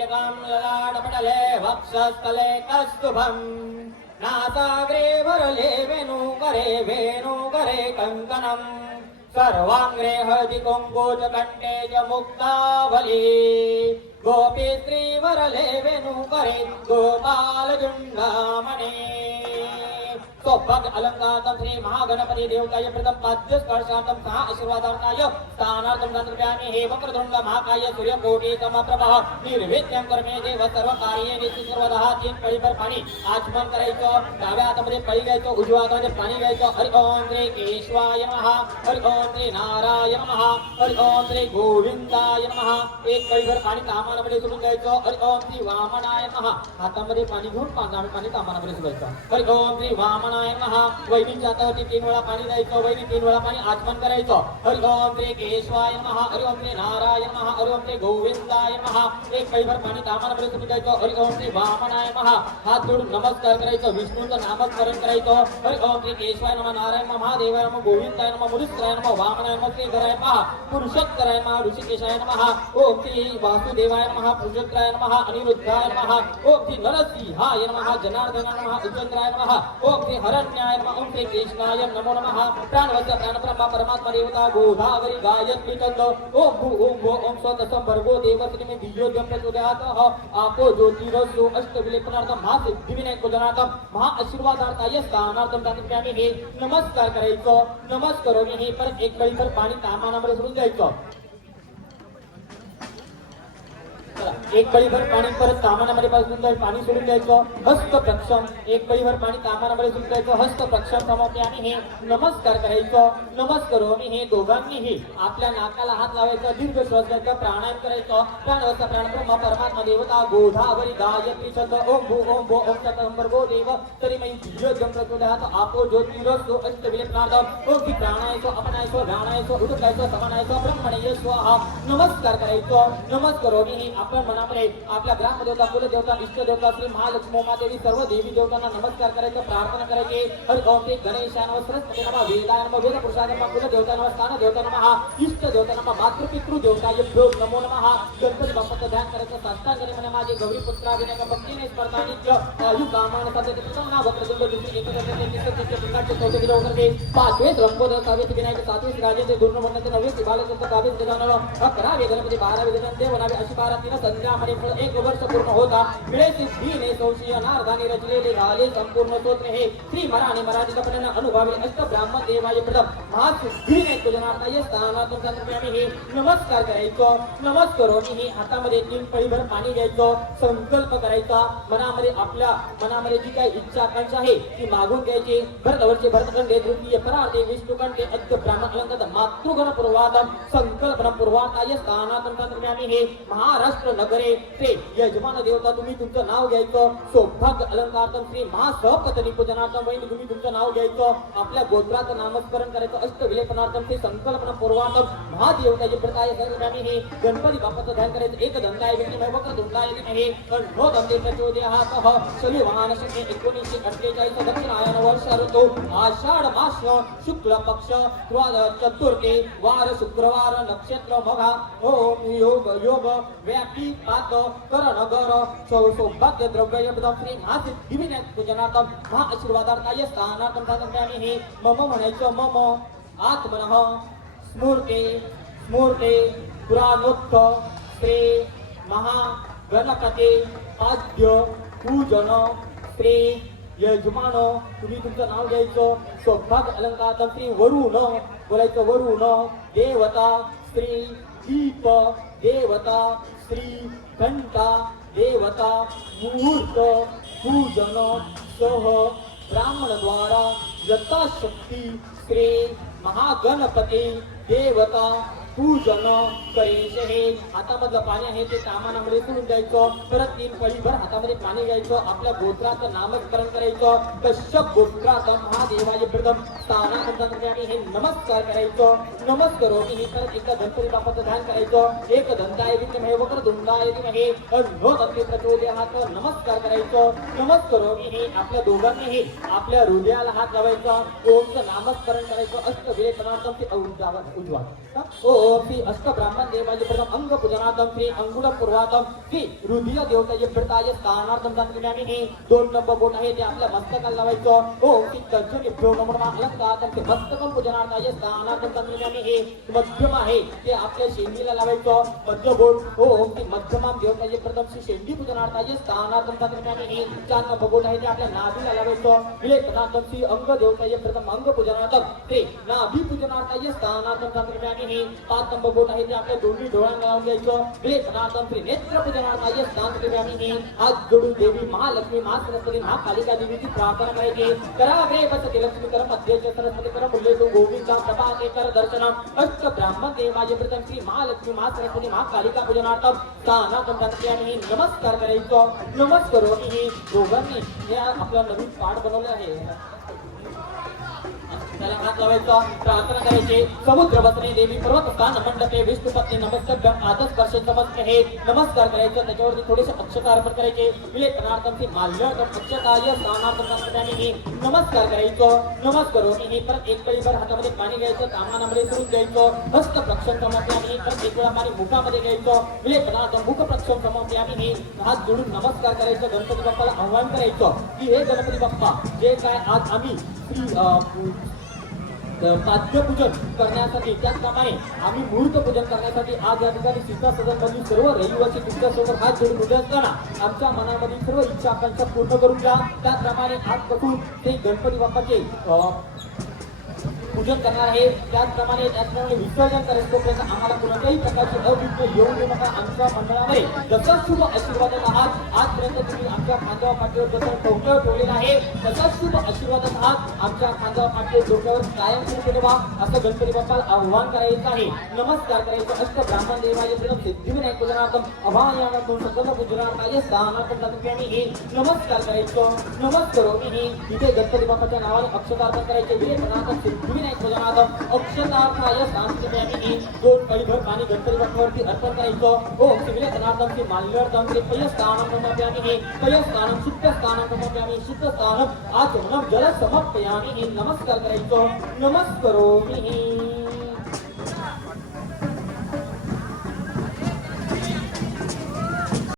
ललाटपटले वक्षस्थले कस्तुभम् नासाग्रे वरले वेणुकरे कङ्कणम् सर्वाङ्गे हृदि कुङ्कुच कण्ठे च मुक्तावली गोपी श्रीवरले वेणुकरे गोपालजुण्डामणे सौभाग्य अलंकारं श्री महागणपति देवताय प्रथम पाद्य स्पर्शार्थं सह आशीर्वादार्थाय स्थानार्थं संदर्भयामि हे वक्रतुंड महाकाय सूर्यकोटि समप्रभः निर्विघ्नं कर्मे देव सर्व कार्ये सर्वदा तीन पळीभर पाणी आचमन करायचं डाव्या हातामध्ये पळी घ्यायचं उजव्या हातामध्ये पाणी घ्यायचं हरि ओम श्री केशवाय नमः हरि ओम श्री नारायण नमः हरि ओम श्री गोविंदाय नमः एक पळीभर पाणी तामानामध्ये सोडून घ्यायचं हरि ओम श्री वामनाय नमः हातामध्ये पाणी घेऊन पाणी तामानामध्ये सोडायचं हरि ओम श्री वामनाय वैनीच्या हातावरती 3 वेळा पाणी द्यायचं वैनी 3 वेळा पाणी आचमन करायचं हरि ओम श्री केशवाय नमः हरि ओम श्री नारायण नमः हरि ओम श्री गोविंदाय नमः एक पळीभर पाणी तामानामध्ये सोडून द्यायचं हरि ओम श्री वामनाय नमः हात जोडून नमस्कार करायचं विष्णूचं नामस्मरण करायचं हरि ओम श्री केशवाय नमः नारायण नमः महादेवाय नमः गोविंदाय नमः मुनीश्वराय नमः वामनाय नमः श्रीधराय नमः पुरुषोत्तराय नमः ऋषिकेशाय नमः ओम श्री वासुदेवाय नमः पुरुषोत्तराय नमः अनिरुद्धाय नमः ओम श्री नरसिंहाय नमः जनार्दनाय नमः उज्जैन्द्राय नमः ओम श्री हरण्याय नमः ओम श्री कृष्णाय नमो नमः प्राणवत्य प्राणब्रह्म परमात्मा देवता गोदावरी गायत्री छंद ओम भू ओम भो ओम स्वतः भर्गो देवश्री में दिव्योद्यम प्रचोदयातः आपो ज्योतिरसो अष्टविलेपनार्थं महासिद्धिविनायक पूजनार्थं महा आशीर्वादार्थाय स्थानार्थं संदर्भयामि हे नमस्कार करायचं नमस्कारोनी हे परत एक पळीभर पाणी तामानामध्ये सोडून द्यायचं एक पळीभर पाणी परत तामानामध्ये पाणी सोडून द्यायचं हस्त प्रक्षम एक पळीभर पाणी तामानामध्ये सोडून द्यायचं हस्त प्रक्षम समाप्ती हे नमस्कार करायचं नमस्कारोनी हे दोघांनीही आपल्या नाकाला हात लावायचा दीर्घ श्वास घ्यायचा प्राणायाम करायचं प्राणवत्ता प्राणब्रह्म परमात्मा देवता गोदावरी गायत्री छंद ओम भू ओम भो ओम भर्गो देव तरीमयी दिव्योद्यम प्रचोदयात आपो ज्योतिरसो अष्टविलेपनार्थं ओम श्री प्राणायामो अपनायामो ध्यानायामो उदकायामो समानायामो ब्रह्मणये स्वाहा नमस्कार करायचं नमस्कारोनी हे आपण मनामध्ये आपल्या ग्रामदेवता कुलदेवता इष्टदेवता श्री महालक्ष्मी उमादेवी सर्व देवी देवतांना नमस्कार करायचं प्रार्थना करायची हरि ओम श्री गणेशाय नमः सरस्वती नमः वेदाय नमः वेद पुरुषाय नमः कुलदेवता नमः स्थानदेवता नमः इष्टदेवता नमः मातृपितृ देवताय नमो नमः गणपती बाप्पाचं ध्यान करायचं साष्टांगाने म्हणे माझे गौरी पुत्रा विनायक भक्तीने स्पर्धानित्य आयु कामान सत्य प्रसन्न वक्रतुंड दुसरी एकदशे निसर्ग प्रकारचे चौथे किलो करते पाचवे रंगोदर सावित्री विनायक सातवे राजेंद्र दुर्नमंडळाचे नववे बालचंद्र गावित गजानन 11वे गणपती 12वे गजानन देवनावे अशी 12 तीन संध्यामध्ये फळ 1 वर्ष पूर्ण होता मिळे सिद्धीने सौशीय नारदानी रचलेले झाले संपूर्ण स्तोत्र हे श्री मराठी कपड्यांना अनुभवी अष्ट ब्राह्मण देवाय प्रथम महासिद्धीने पूजनार्थाय स्थानार्थं संदर्भयामि हे नमस्कार करायचं नमस्कारोनी हे हातामध्ये 3 पळीभर पाणी घ्यायचं संकल्प करायचा मनामध्ये जी काही इच्छा आकांक्षा आहे ती मागून घ्यायची भरतवर्षे भरतखंडे तृतीय परार्धे विष्णुकंठे अद्य ब्राह्मण अलंकार मातृगण पूर्वादम संकल्पना पूर्वार्थाय स्थानार्थं संदर्भयामि हे महाराष्ट्र नगरे ते यजमान देवता तुम्ही तुमचं नाव घ्यायचं सौभाग्य अलंकारार्थं श्री महासहपतनी पूजनार्थं वैन तुम्ही तुमचं नाव घ्यायचं आपल्या गोत्राचं नामस्मरण करायचं अष्टविलेपनार्थं ते संकल्पना पूर्वार्थं महादेवताची प्रकाय संदर्भयामि हे गणपती बाप्पाचं ध्यान करायचं एक दंताय विष्णुमय वक्रतुंडाय विद्महे तन्नोदन्ते प्रचोदयातः शनिवार शके 1948 दक्षिणायन वर्ष ऋतू आषाढ मास शुक्ल पक्ष चतुर्थी वार शुक्रवार नक्षत्र मघा ओम योग व्यापी पात करनगर सौभाग्य द्रव्य श्री महासिद्धिविनायक पूजनार्थं महा आशीर्वादार्थाय स्थानार्थं संदर्भयामि हे मम म्हणायचं मम आत्मनः स्मूर्ते पुराणोक्त श्री महागणपती आद्य पूजन श्री यजमान तुम्ही तुमचं नाव घ्यायचं सौभाग्य अलंकारार्थं श्री वरुण बोलायचं वरुण देवता श्री दीप देवता श्री घंटा देवता मुहूर्त पूजन सह ब्राह्मण द्वारा यथाशक्ती श्री महागणपती देवता पूजन करायचे हे हातामधलं पाणी आहे ते कामानामध्ये सोडून द्यायचं परत 3 पळीभर हातामध्ये पाणी घ्यायचं आपल्या गोत्राचं नामस्मरण करायचं कश्यप गोत्राचा महादेवाय प्रथम स्थानार्थं संदर्भयामि हे नमस्कार करायचं नमस्कारोनी हे परत एकदा गणपती बाप्पाचं ध्यान करायचं एक दंताय विद्महे वक्रतुंडाय विद्महे तन्नोदन्ते प्रचोदयात नमस्कार करायचं नमस्कारोनी हे आपल्या दोघांनीही आपल्या हृदयाला हात लावायचा ओमचं नामस्मरण करायचं अष्टविलेपनार्थं ते उजवा ओम श्री अष्ट ब्राह्मण देवाय प्रथम अंग पूजनार्थम श्री अंगुल पूर्वातम श्री हृदय देवताय प्रताय स्थानार्थम सांगितले हे 2 नंबर बोट आहे ते आपल्या मस्तकाला लावायचं ओम श्री तर्जनीभ्यो नमो नमः अलंकारार्थम ते मस्तकम पूजनार्थाय स्थानार्थम सांगितले हे मध्यम आहे ते आपल्या शेंडीला लावायचं मध्य बोट ओम श्री मध्यमाम देवताय प्रथम श्री शेंडी पूजनार्थाय स्थानार्थम सांगितले हे 4 नंबर बोट आहे ते आपल्या नाभीला लावायचं विलेखनार्थम श्री अंग देवताय प्रथम अंग पूजनार्थम ते नाभी पूजनार्थाय स्थानार्थम सांगितले हे 5 नंबर बोट आहे ते आपल्या दोन्ही डोळ्यांना लावून घ्यायचं विलेखनार्थम श्री नेत्र पूजनार्थाय स्थानार्थम हे हात जोडून देवी महालक्ष्मी महासरस्वती महाकालिका देवीची प्रार्थना करायची कराग्रे बसते लक्ष्मी कर मध्य सरस्वती कर मुल्लेतु गोविंदा प्रभाते कर दर्शनम अष्ट ब्राह्मण देवाय प्रथम श्री महालक्ष्मी महासरस्वती महाकालिका पूजनार्थम स्थानार्थम सांगितले नमस्कार करायचं नमस्कार ही दोघांनी हे आपला नवीन पाठ बनवलं आहे त्याला हात लावायचा प्रार्थना करायची समुद्र वसने देवी पर्वत स्थान मंडपे विष्णु पत्नी नमस्कार आदर्श स्पर्श नमस्कार हे नमस्कार करायचं त्याच्यावरती थोडेसे अक्षता अर्पण करायचे विलेखनार्थम श्री माल्यार्थम अक्षताय स्थानार्थम सांगितले नमस्कार करायचं नमस्कार हे परत एक पळीभर हातामध्ये पाणी घ्यायचं कामानामध्ये सुरू द्यायचं हस्त प्रक्षण समजल्याने परत एक वेळा पाणी मुखामध्ये घ्यायचं विलेखनार्थम मुख प्रक्षण समजल्याने हे हात जोडून नमस्कार करायचं गणपती बाप्पाला आव्हान करायचं की हे गणपती बाप्पा जे काय आज आम्ही पाद्यपूजन करण्यासाठी त्याचप्रमाणे आम्ही मुहूर्त पूजन करण्यासाठी आज या ठिकाणी सीता सदनमधील सर्व रहिवासी तुमच्यासोबत हात जोडून उभे असताना आमच्या मनामधील सर्व इच्छा आकांक्षा पूर्ण करून घ्या त्याचप्रमाणे आजपासून ते गणपती बाप्पाचे पूजन करणार आहे त्याचप्रमाणे विसर्जन करायचं तोपर्यंत आम्हाला कोणत्याही प्रकारचे अविघ्न येऊन देऊ नका आमच्या मंडळामध्ये जसा शुभ आशीर्वादात आहात आजपर्यंत तुम्ही आमच्या खांद्यावर पाठीवर जसं डोक्यावर ठेवलेलं आहे तसा शुभ आशीर्वादात आहात आमच्या खांद्यावर पाठीवर डोक्यावर कायम सुरू ठेवा असं गणपती बाप्पाला आव्हान करायचं आहे नमस्कार करायचं अष्ट ब्राह्मण देवाय प्रथम सिद्धिविनायक पूजनार्थम अभायानार्थम सकल पूजनार्थाय स्थानार्थम सांगितले हे नमस्कार करायचं नमस्कार ही इथे गणपती बाप्पाच्या नावाने अक्षतार्पण करायचे विलेखनार्थम सिद्धिविनायक पूजनार्थम अक्षतार्थाय सांगितले 2 पळीभर पाणी गणपती बाप्पावरती अर्पण करायचं ओम श्री विलेखनार्थम श्री माल्यार्थम श्री पयस्थानं समर्पयामि हे पयस्थानं चित्तस्थानं समर्पयामि चित्तस्थानं आचमनं जल समर्पयामि हे नमस्कार करायचं नमस्कारोमि